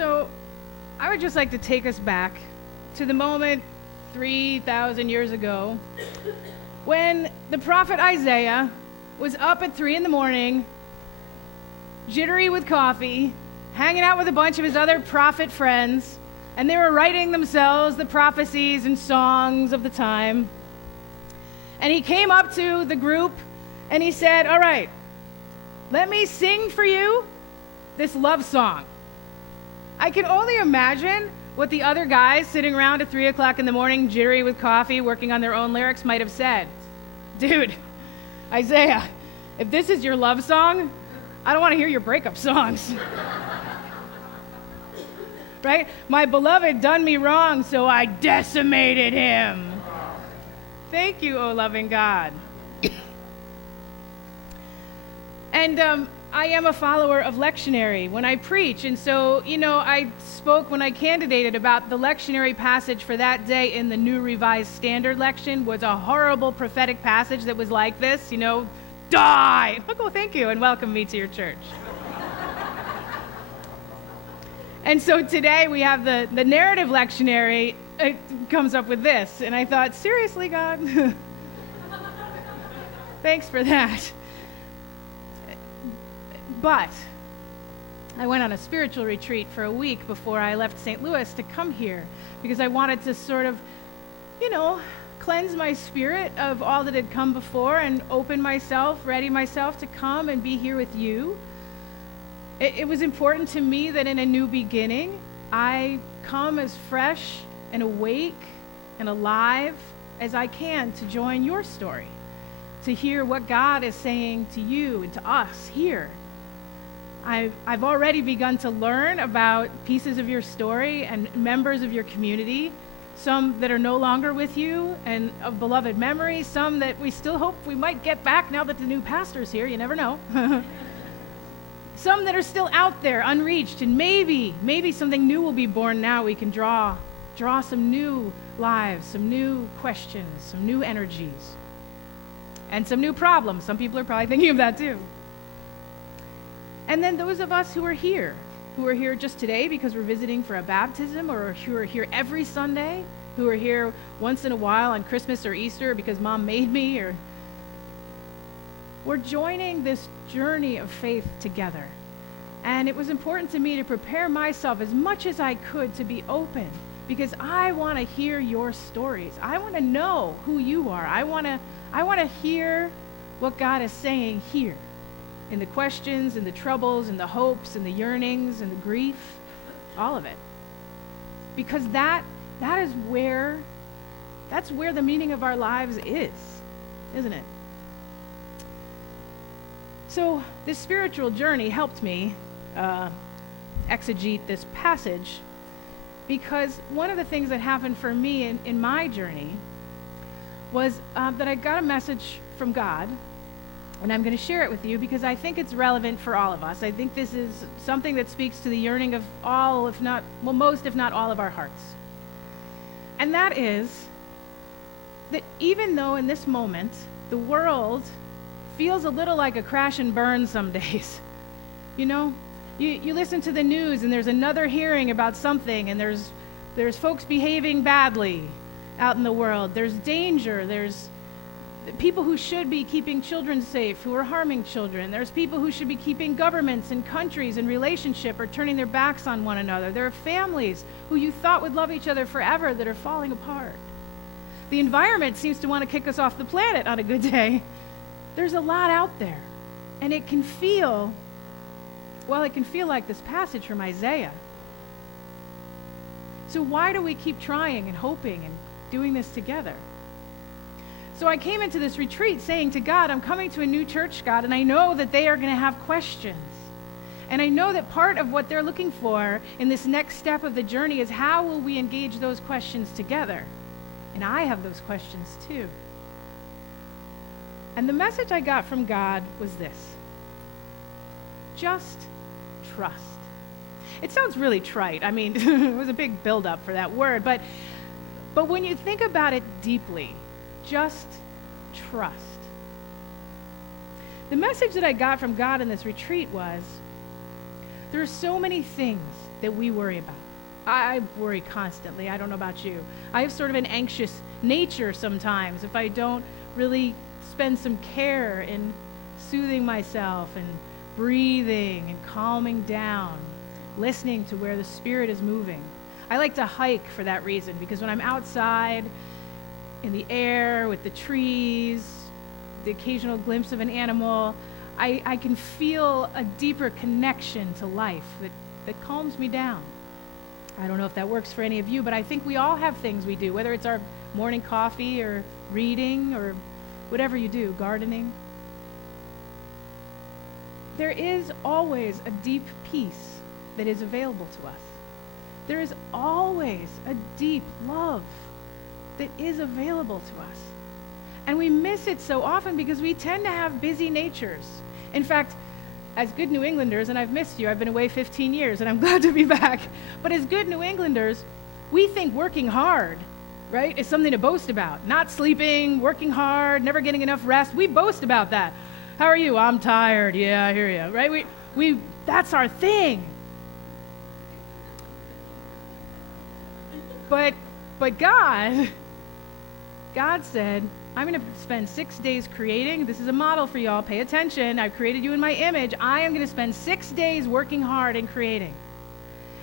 So I would just like to take us back to the moment 3,000 years ago when the prophet Isaiah was up at 3 in the morning, jittery with coffee, hanging out with a bunch of his other prophet friends, and they were writing themselves the prophecies and songs of the time. And he came up to the group and he said, all right, let me sing for you this love song. I can only imagine what the other guys sitting around at 3 o'clock in the morning, jittery with coffee, working on their own lyrics, might have said. Dude, Isaiah, if this is your love song, I don't want to hear your breakup songs. Right? My beloved done me wrong, so I decimated him. Thank you, O loving God. And I am a follower of lectionary when I preach. And so, I spoke when I candidated about the lectionary passage for that day in the New Revised Standard Lection was a horrible prophetic passage that was like this, die. Oh, thank you, and welcome me to your church. And so today we have the narrative lectionary. It comes up with this. And I thought, seriously, God? Thanks for that. But I went on a spiritual retreat for a week before I left St. Louis to come here because I wanted to sort of, cleanse my spirit of all that had come before and open myself, ready myself to come and be here with you. It was important to me that in a new beginning, I come as fresh and awake and alive as I can to join your story, to hear what God is saying to you and to us here. I've already begun to learn about pieces of your story and members of your community, some that are no longer with you and of beloved memory, some that we still hope we might get back now that the new pastor's here, you never know. Some that are still out there, unreached, and maybe something new will be born now. We can draw some new lives, some new questions, some new energies, and some new problems. Some people are probably thinking of that too. And then those of us who are here just today because we're visiting for a baptism, or who are here every Sunday, who are here once in a while on Christmas or Easter because Mom made me, or we're joining this journey of faith together. And it was important to me to prepare myself as much as I could to be open because I want to hear your stories. I want to know who you are. I want to hear what God is saying here in the questions and the troubles and the hopes and the yearnings and the grief, all of it. Because that's where the meaning of our lives is, isn't it? So this spiritual journey helped me exegete this passage because one of the things that happened for me in my journey was that I got a message from God, and I'm going to share it with you because I think it's relevant for all of us. I think this is something that speaks to the yearning of most, if not all of our hearts. And that is that even though in this moment the world feels a little like a crash and burn some days. You listen to the news and there's another hearing about something, and there's folks behaving badly out in the world. There's danger. There's people who should be keeping children safe who are harming children. There's people who should be keeping governments and countries in relationship or turning their backs on one another. There are families who you thought would love each other forever that are falling apart. The environment seems to want to kick us off the planet on a good day. There's a lot out there, and it can feel like this passage from Isaiah. So why do we keep trying and hoping and doing this together? So I came into this retreat saying to God, I'm coming to a new church, God, and I know that they are going to have questions. And I know that part of what they're looking for in this next step of the journey is how will we engage those questions together? And I have those questions too. And the message I got from God was this: just trust. It sounds really trite. I mean, it was a big build-up for that word, but when you think about it deeply, just trust. The message that I got from God in this retreat was, there are so many things that we worry about. I worry constantly. I don't know about you. I have sort of an anxious nature sometimes if I don't really spend some care in soothing myself and breathing and calming down, listening to where the Spirit is moving. I like to hike for that reason, because when I'm outside in the air with the trees, the occasional glimpse of an animal, I can feel a deeper connection to life that calms me down. I don't know if that works for any of you, but I think we all have things we do, whether it's our morning coffee or reading or whatever you do, gardening. There is always a deep peace that is available to us. There is always a deep love that is available to us. And we miss it so often because we tend to have busy natures. In fact, as good New Englanders, and I've missed you, I've been away 15 years, and I'm glad to be back. But as good New Englanders, we think working hard, right, is something to boast about. Not sleeping, working hard, never getting enough rest. We boast about that. How are you? I'm tired. Yeah, I hear you, right? We that's our thing. But God said, I'm going to spend 6 days creating. This is a model for y'all. Pay attention. I've created you in my image. I am going to spend 6 days working hard and creating.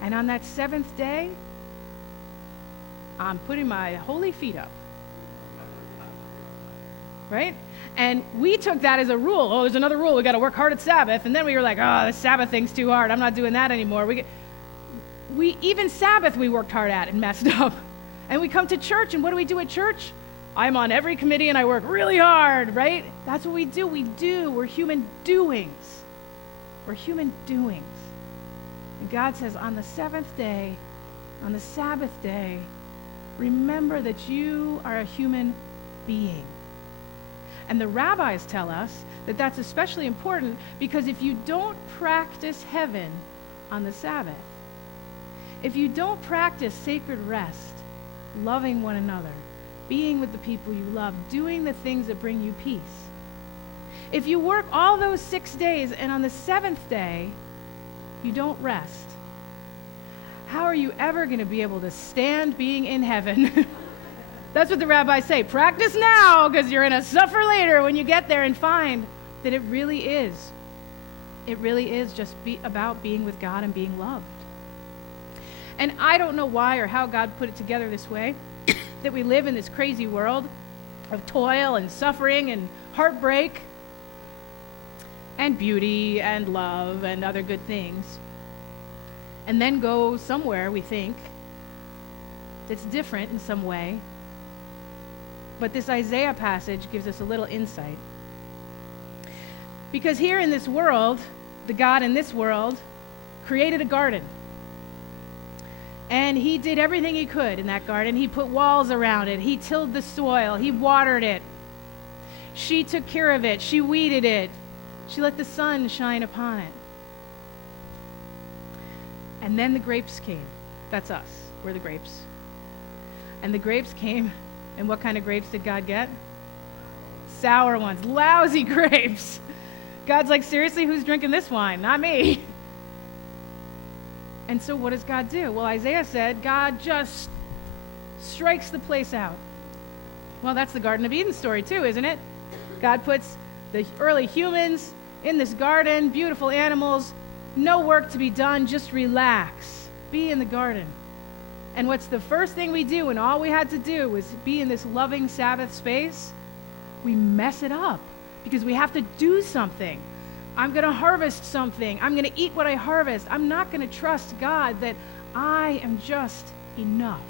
And on that seventh day, I'm putting my holy feet up. Right? And we took that as a rule. Oh, there's another rule. We got to work hard at Sabbath. And then we were like, oh, the Sabbath thing's too hard. I'm not doing that anymore. Even Sabbath we worked hard at and messed up. And we come to church, and what do we do at church? I'm on every committee and I work really hard, right? That's what we do. We're human doings. We're human doings. And God says, on the seventh day, on the Sabbath day, remember that you are a human being. And the rabbis tell us that that's especially important because if you don't practice heaven on the Sabbath, if you don't practice sacred rest, loving one another, being with the people you love, doing the things that bring you peace, if you work all those 6 days and on the seventh day you don't rest, how are you ever going to be able to stand being in heaven? That's what the rabbis say. Practice now because you're going to suffer later when you get there and find that it really is. It really is just about being with God and being loved. And I don't know why or how God put it together this way, that we live in this crazy world of toil and suffering and heartbreak and beauty and love and other good things, and then go somewhere we think that's different in some way. But this Isaiah passage gives us a little insight. Because here in this world, the God in this world created a garden. And he did everything he could in that garden. He put walls around it. He tilled the soil. He watered it. She took care of it. She weeded it. She let the sun shine upon it. And then the grapes came. That's us. We're the grapes. And the grapes came, and what kind of grapes did God get? Sour ones. Lousy grapes. God's like, seriously, who's drinking this wine? Not me. And so what does God do? Well, Isaiah said God just strikes the place out. Well, that's the Garden of Eden story too, isn't it? God puts the early humans in this garden, beautiful animals, no work to be done, just relax, be in the garden. And what's the first thing we do when all we had to do was be in this loving Sabbath space? We mess it up because we have to do something. I'm going to harvest something. I'm going to eat what I harvest. I'm not going to trust God that I am just enough.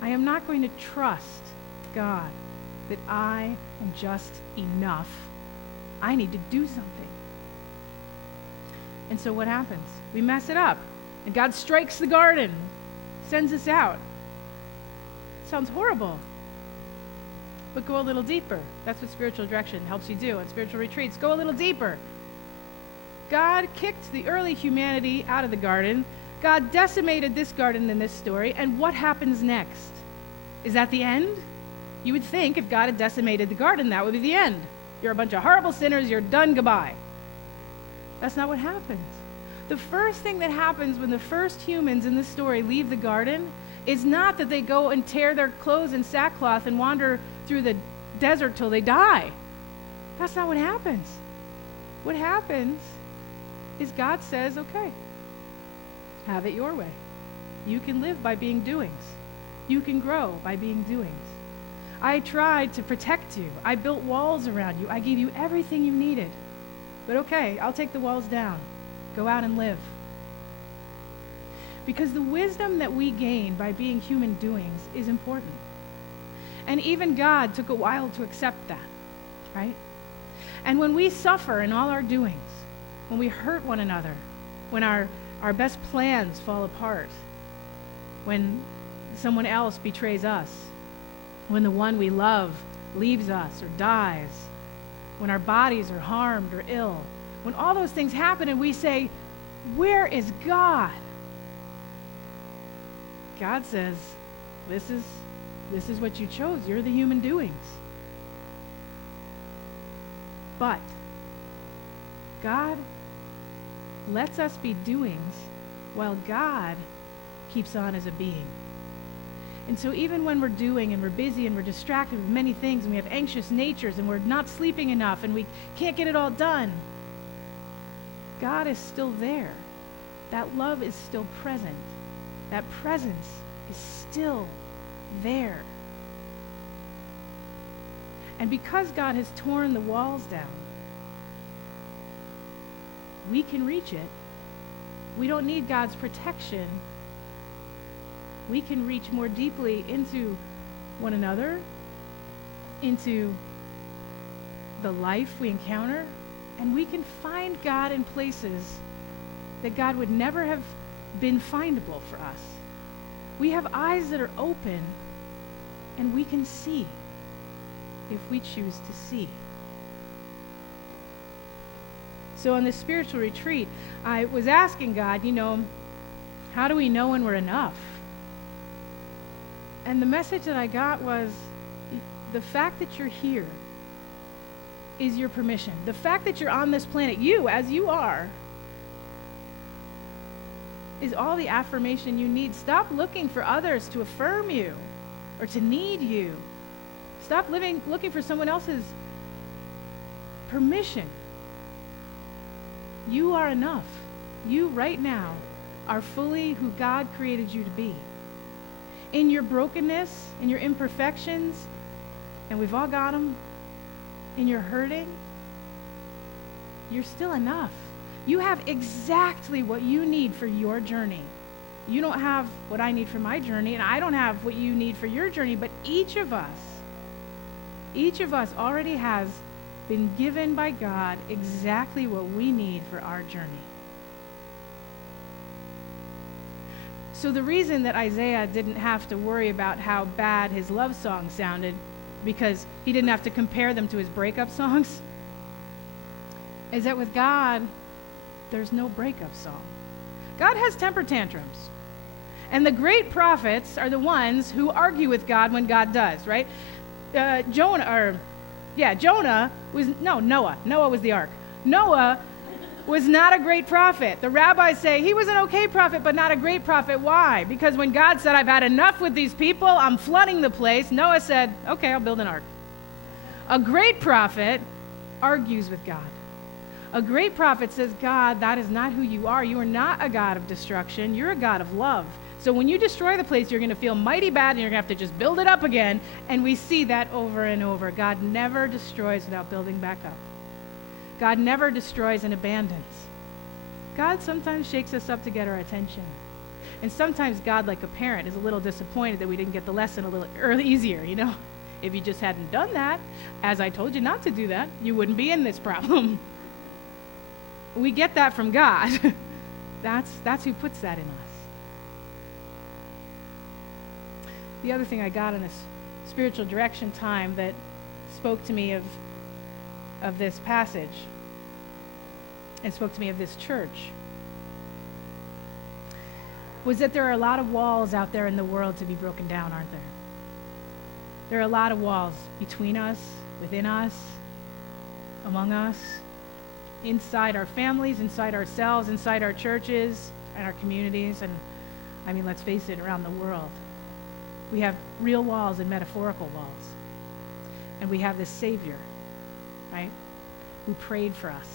I am not going to trust God that I am just enough. I need to do something. And so what happens? We mess it up. And God strikes the garden, sends us out. Sounds horrible. But go a little deeper. That's what spiritual direction helps you do on spiritual retreats. Go a little deeper. God kicked the early humanity out of the garden. God decimated this garden in this story. And what happens next? Is that the end? You would think if God had decimated the garden, that would be the end. You're a bunch of horrible sinners. You're done. Goodbye. That's not what happens. The first thing that happens when the first humans in the story leave the garden is not that they go and tear their clothes in sackcloth and wander through the desert till they die. That's not what happens. What happens is God says, okay, have it your way. You can live by being doings. You can grow by being doings. I tried to protect you. I built walls around you. I gave you everything you needed. But okay, I'll take the walls down. Go out and live. Because the wisdom that we gain by being human doings is important. And even God took a while to accept that, right? And when we suffer in all our doings, when we hurt one another, when our best plans fall apart, when someone else betrays us, when the one we love leaves us or dies, when our bodies are harmed or ill, when all those things happen and we say, where is God? God says, this is what you chose. You're the human doings. But God lets us be doings while God keeps on as a being. And so even when we're doing and we're busy and we're distracted with many things and we have anxious natures and we're not sleeping enough and we can't get it all done, God is still there. That love is still present. That presence is still there. And because God has torn the walls down, we can reach it. We don't need God's protection. We can reach more deeply into one another, into the life we encounter, and we can find God in places that God would never have been findable for us. We have eyes that are open, and we can see if we choose to see. So on this spiritual retreat, I was asking God, how do we know when we're enough? And the message that I got was, the fact that you're here is your permission. The fact that you're on this planet, you as you are, is all the affirmation you need. Stop looking for others to affirm you or to need you. Stop looking for someone else's permission. You are enough. You right now are fully who God created you to be. In your brokenness, in your imperfections, and we've all got them, in your hurting, you're still enough. You have exactly what you need for your journey. You don't have what I need for my journey, and I don't have what you need for your journey, but each of us already has been given by God exactly what we need for our journey. So the reason that Isaiah didn't have to worry about how bad his love song sounded, because he didn't have to compare them to his breakup songs, is that with God, there's no breakup song. God has temper tantrums. And the great prophets are the ones who argue with God when God does, right? Noah was the ark. Noah was not a great prophet. The rabbis say he was an okay prophet, but not a great prophet. Why? Because when God said, I've had enough with these people, I'm flooding the place, Noah said, okay, I'll build an ark. A great prophet argues with God. A great prophet says, God, that is not who you are. You are not a God of destruction. You're a God of love. So when you destroy the place, you're going to feel mighty bad, and you're going to have to just build it up again. And we see that over and over. God never destroys without building back up. God never destroys and abandons. God sometimes shakes us up to get our attention. And sometimes God, like a parent, is a little disappointed that we didn't get the lesson a little easier, If you just hadn't done that, as I told you not to do that, you wouldn't be in this problem. We get that from God. That's who puts that in us. The other thing I got in this spiritual direction time that spoke to me of this passage and spoke to me of this church was that there are a lot of walls out there in the world to be broken down, aren't there? There are a lot of walls between us, within us, among us. inside our families, inside ourselves, inside our churches and our communities, and I mean, let's face it, around the world. We have real walls and metaphorical walls. And we have this Savior, right, who prayed for us.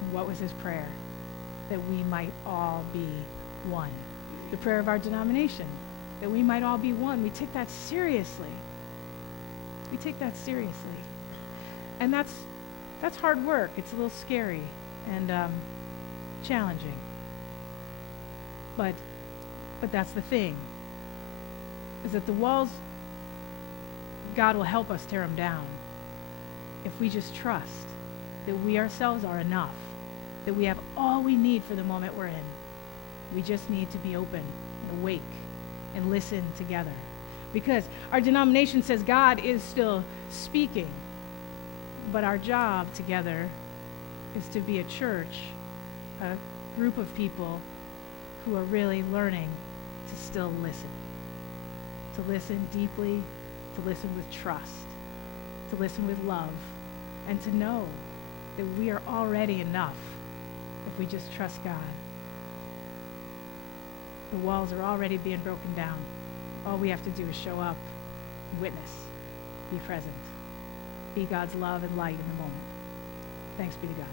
And what was his prayer? That we might all be one. The prayer of our denomination, that we might all be one. We take that seriously. We take that seriously. And that's hard work. It's a little scary and challenging. But that's the thing, is that the walls, God will help us tear them down if we just trust that we ourselves are enough, that we have all we need for the moment we're in. We just need to be open and awake and listen together. Because our denomination says God is still speaking, but our job together is to be a church, a group of people who are really learning to still listen deeply, to listen with trust, to listen with love, and to know that we are already enough if we just trust God. The walls are already being broken down. All we have to do is show up, witness, be present, be God's love and light in the moment. Thanks be to God.